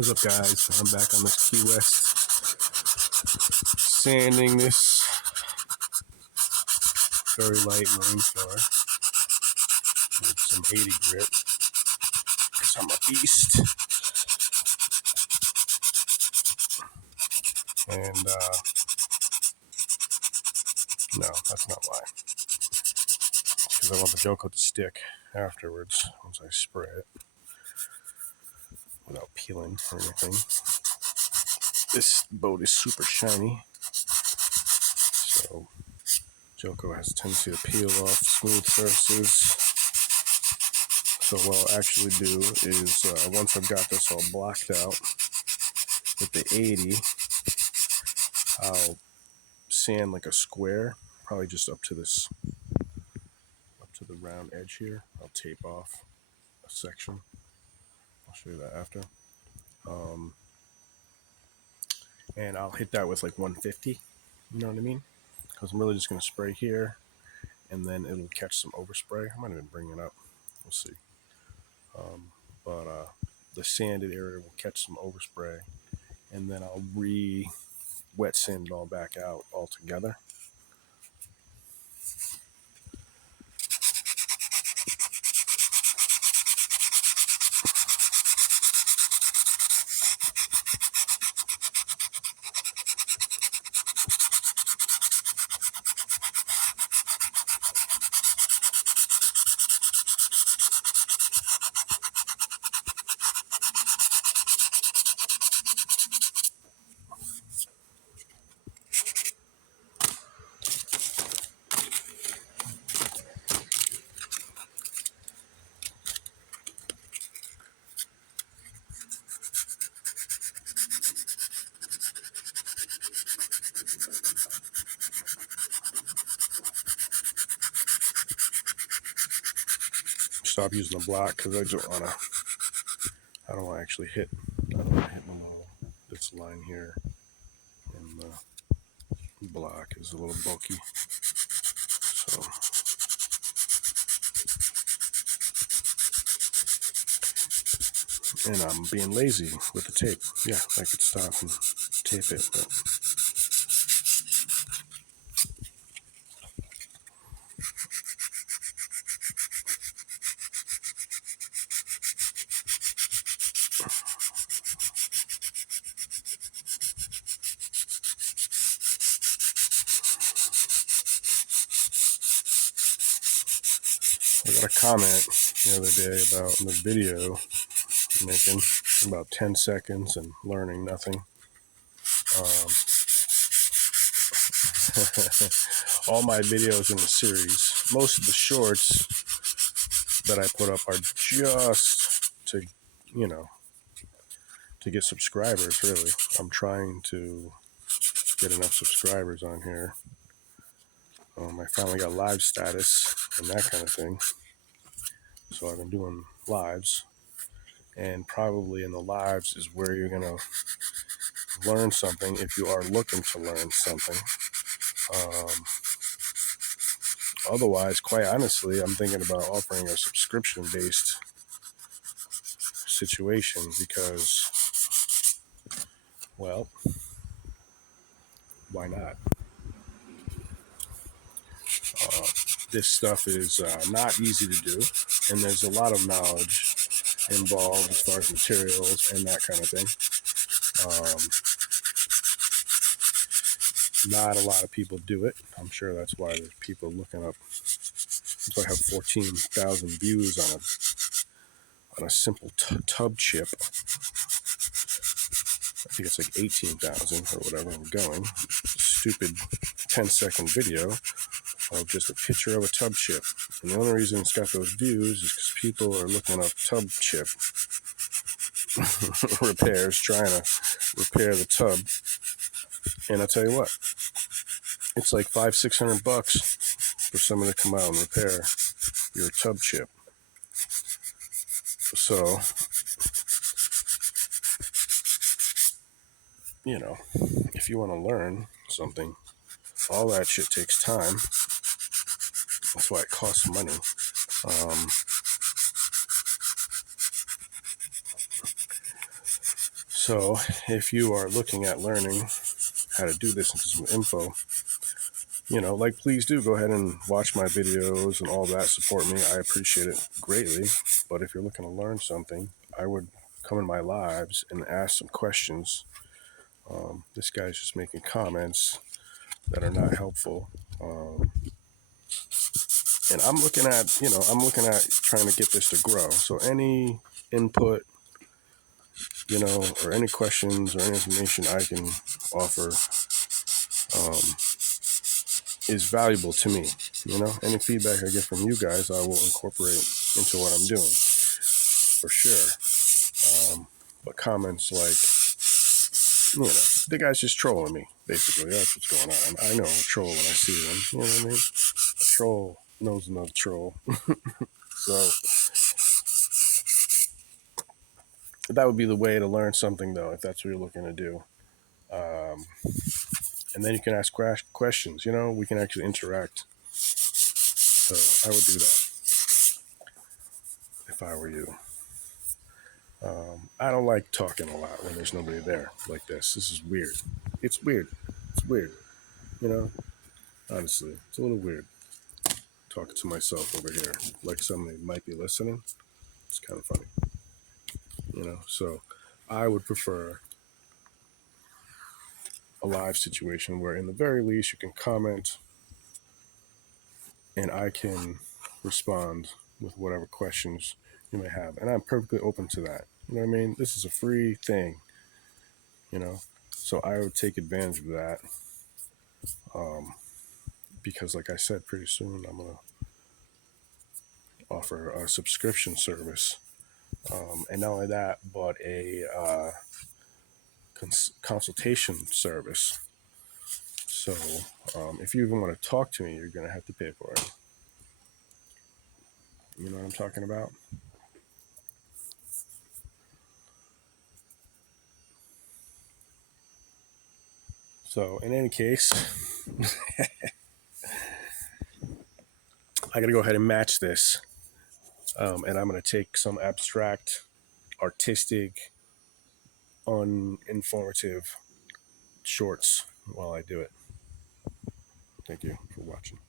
What's up, guys? I'm back on this Key West, sanding this very light marine floor with some 80 grit because I'm a beast. And no, that's not why. Because I want the gelcoat to stick afterwards once I spray it without peeling or anything. This boat is super shiny, so gelcoat has a tendency to peel off smooth surfaces. So what I'll actually do is once I've got this all blocked out with the 80, I'll sand like a square, probably just up to the round edge here. I'll tape off a section. I'll show you that after. And I'll hit that with like 150, you know what I mean? Because I'm really just going to spray here, and then it'll catch some overspray. I might even bring it up. We'll see. But the sanded area will catch some overspray, and then I'll wet sand it all back out all together. Stop using the block because I don't want to actually hit. I don't want to hit this line here, and the block is a little bulky. So and I'm being lazy with the tape. Yeah, I could stop and tape it, but I got a comment the other day about the video making about 10 seconds and learning nothing. All my videos in the series, most of the shorts that I put up are just to, to get subscribers, really. I'm trying to get enough subscribers on here. I finally got live status and that kind of thing. So I've been doing lives, and probably in the lives is where you're going to learn something if you are looking to learn something. Otherwise, quite honestly, I'm thinking about offering a subscription-based situation because, well, why not? This stuff is not easy to do, and there's a lot of knowledge involved as far as materials and that kind of thing. Not a lot of people do it. I'm sure that's why there's people looking up. So I have 14,000 views on a simple tub chip. I think it's like 18,000 or whatever. I'm going. Stupid 10-second video of just a picture of a tub chip. And the only reason it's got those views is because people are looking up tub chip repairs, trying to repair the tub. And I'll tell you what, it's like $500-600 for someone to come out and repair your tub chip. So, if you want to learn something, all that shit takes time. That's why it costs money. So if you are looking at learning how to do this into some info, like please do go ahead and watch my videos and all that. Support me. I appreciate it greatly. But if you're looking to learn something, I would come in my lives and ask some questions. This guy's just making comments that are not helpful. And I'm looking at trying to get this to grow. So any input, or any questions or any information I can offer um, is valuable to me. Any feedback I get from you guys, I will incorporate into what I'm doing for sure. But comments like, the guy's just trolling me, basically. That's what's going on. I know a troll when I see one. You know what I mean? A troll knows another troll. So that would be the way to learn something, though, if that's what you're looking to do. Um, and then you can ask questions. We can actually interact. So I would do that if I were you. I don't like talking a lot when there's nobody there like this. This is weird. It's weird. It's weird. You know, honestly, it's a little weird talking to myself over here, like somebody might be listening. It's kind of funny. So I would prefer a live situation where, in the very least, you can comment and I can respond with whatever questions you may have. And I'm perfectly open to that. You know what I mean? This is a free thing, So I would take advantage of that. Because, like I said, pretty soon I'm going to offer a subscription service. And not only that, but a consultation service. So if you even want to talk to me, you're going to have to pay for it. You know what I'm talking about? So in any case, I got to go ahead and match this. And I'm going to take some abstract, artistic, uninformative shorts while I do it. Thank you for watching.